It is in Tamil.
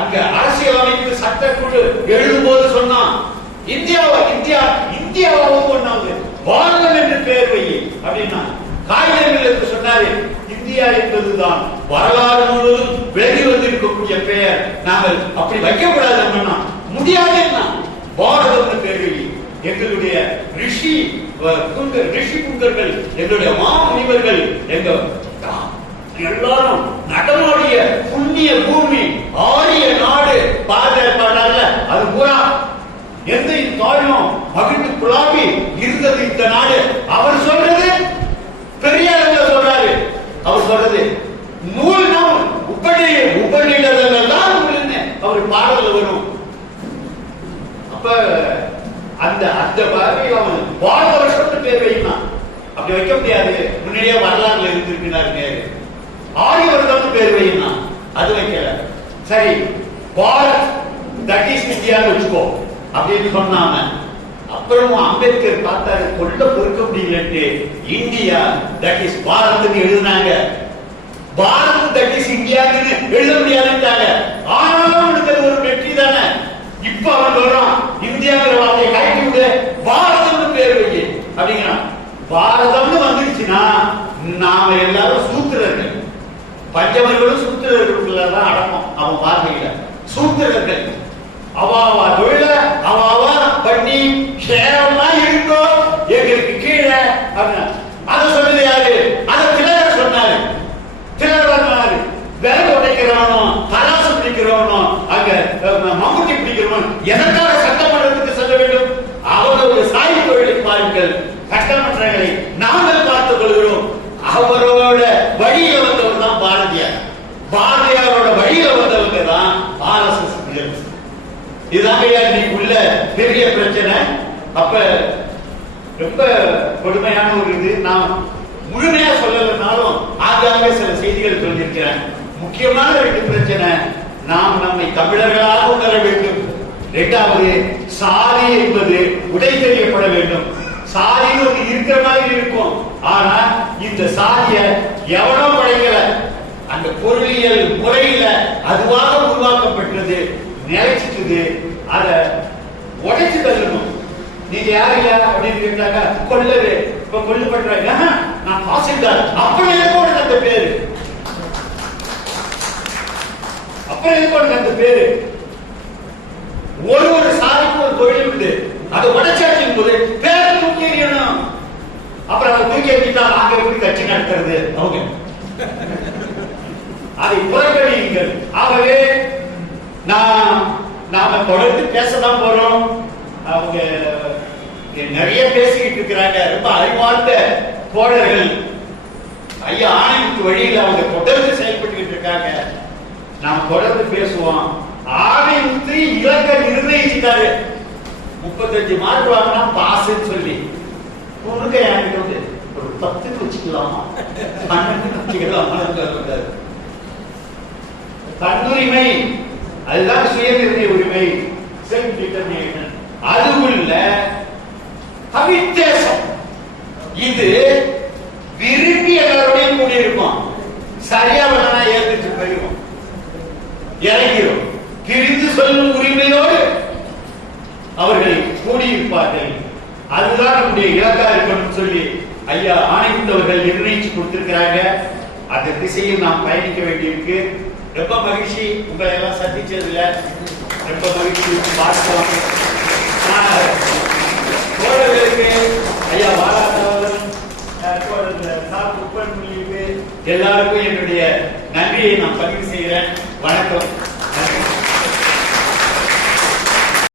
அங்க அரசியலமைப்பு சட்டக்குழு எழுதும் போது சொன்னான், இந்தியாவாவது ஒண்ணாவது பாரதம் என்று பெயர் வை அப்படின்னா காகிதங்களுக்கு சொன்னாரு, இந்தியா என்பதுதான் வரலாறு முழுவதும் வெளிவந்திருக்கக்கூடிய பெயர், நாங்கள் அப்படி வைக்கக்கூடாது. முடியாது, பாரதம் பெயர் வை. எங்களுடைய ரிஷி குங்கர்கள், எங்களுடைய மாமுனிவர்கள், எங்க எல்லாரும் நடமாடிய புண்ணிய பூமி, ஆரிய நாடு பாடல அது பூரா எந்த தாயும் மகிழ்ந்து குழாமி இருந்தது இந்த நாடு. அவர் சொல்றது பெரிய அளவில் சொல்றாரு. அவர் சொல்றது நூல் உபநிடதெல்லாம் அவர் பாடல வரும். அப்ப அந்த பார்வையில் அவன் பாரத வருஷத்து பேர் வைக்கலாம். அப்படி வைக்க முடியாது. முன்னாடியே வரலாறுல இருந்திருக்கிறார் நேரு. ஆரிய வருடம் பேர் வைக்கலாம், அது வைக்கல. சரி, பாரத் தட் இஸ் இந்தியான்னு வச்சுக்கோ அப்படின்னு சொன்னாங்க. அப்புறம் அம்பேத்கர் பார்த்தாரு, கொள்ள பொறுக்க முடியலட்டு இந்தியா தட் இஸ் பாரத் எழுதினாங்க. பாரத் தட் இஸ் இந்தியான்னு எழுத முடியாதுட்டாங்க. ஆனாலும் அவனுக்கு ஒரு வெற்றி தானே. இப்ப அவன் சொல்றான், இந்தியாங்கிற வார்த்தையை கழட்டி விடு, பாரதம்னு பேர் வை அப்படிங்கிறான். பாரதம்னு வந்துருச்சுன்னா நாம எல்லாரும் சூத்திரர்கள், பஞ்சவர்களும் சூத்திரர்களுக்குள்ளதான் அடக்கம். அவன் பார்வையில சூத்திரர்கள் அவாவா தொழில அவாவா பண்ணி சேரமா இருக்கும், எங்களுக்கு கீழே அப்படின்னு அதை சொன்னது யாரு? அதை திலகர் சொன்னாரு. திலகர் விரல் உடைக்கிறவனும் தராசு பிடிக்கிறவனும் அங்க மம்முட்டி பிடிக்கிறவன் எதற்காக சட்டமன்றத்துக்கு செல்ல வேண்டும்? அவர்களுடைய சாய் தொழிலை பாருங்கள், சட்டமன்றங்களை நாங்கள் பார்த்துக் கொள்கிறோம். அவரோட வழியில வந்தவர் தான் பாரதியார். பாரதியாரோட வழியில வந்தவங்க தான் RSS. இதுதான் இன்னைக்குள்ள பெரிய பிரச்சனை. அப்ப ரொம்ப கொடுமையான ஒரு இது. நான் முழுமையா சொல்லலைனாலும் ஆங்காங்கே சில செய்திகள் சொல்லியிருக்கிறேன். முக்கியமான 2 பிரச்சனை. நாம் நம்மை தமிழர்களாக உணர வேண்டும். 2வது, சாதி என்பது உடை தெரியப்பட வேண்டும். சாதின்னு ஒரு இருக்கிற மாதிரி இருக்கும், ஆனா இந்த சாதிய எவனோ படைக்கல, அந்த பொருளியல் முறையில அதுவாக உருவாக்கப்பட்டது, நிலைச்சிட்டு அத உடைச்சு தள்ளணும். நீங்க யாரு அப்படின்னு கேட்டாங்க, கொள்ளது. இப்ப கொல்லப்பட்ட நான் தாசில்தார், அப்புறம் எதுக்கு அந்த பேரு? அப்புறம் எதுக்கு அந்த பேரு? ஒரு சாதிக்கு ஒரு தொழில் உண்டு, அதை உடைச்சாட்சியும் போது பேரை தூக்கி எறியணும். அப்புறம் அதை தூக்கி எறிஞ்சிட்டா அங்க எப்படி கட்சி நடத்துறது? அவங்க அதை புறக்கணியுங்கள். ஆகவே நாம தொடர்ந்து பேசதான் போறோம். அவங்க நிறைய பேசிக்கிட்டு இருக்கிறாங்க, ரொம்ப அறிவார்ந்த தோழர்கள். ஐயா ஆணையத்து வழியில் அவங்க தொடர்ந்து செயல்பட்டு இருக்காங்க. நாம் தொடர்ந்து பேசுவோம். ஆணையத்து இலக்க நிர்ணயிச்சுட்டாரு. 35 மார்க் வாங்கினா பாஸ்ன்னு சொல்லி உனக்கு என்கிட்ட வந்து ஒரு 10 வச்சுக்கலாமா, 12 வச்சுக்கலாமா? தன்னுரிமை, அதுதான் சுயநிர்ணய உரிமை, செல்ஃப் டிட்டர்மினேஷன். அது உள்ள அவித்தேசம். இது விரும்பி எல்லாரோடையும் கூடியிருக்கும். சரியா வேணா ஏற்றுட்டு போயிருக்கும், இறங்கிடும். பிரிந்து சொல்லும் உரிமையோடு அவர்கள் கூடியிருப்பார்கள். அதுதான் நம்முடைய இலக்கா இருக்கணும்னு சொல்லி ஐயா ஆணையத்தவர்கள் நிர்ணயிச்சு கொடுத்திருக்கிறாங்க. அந்த திசையில் நாம் பயணிக்க வேண்டியிருக்கு. ரொம்ப மகிழ்ச்சி உங்களை எல்லாம் சந்திச்சதுல, ரொம்ப மகிழ்ச்சி. பார்க்கலாம் தோழர்களுக்கு, ஐயா வாராட்டவர்கள், எல்லாருக்கும் என்னுடைய நன்றியை நான் பதிவு செய்கிறேன். வணக்கம்.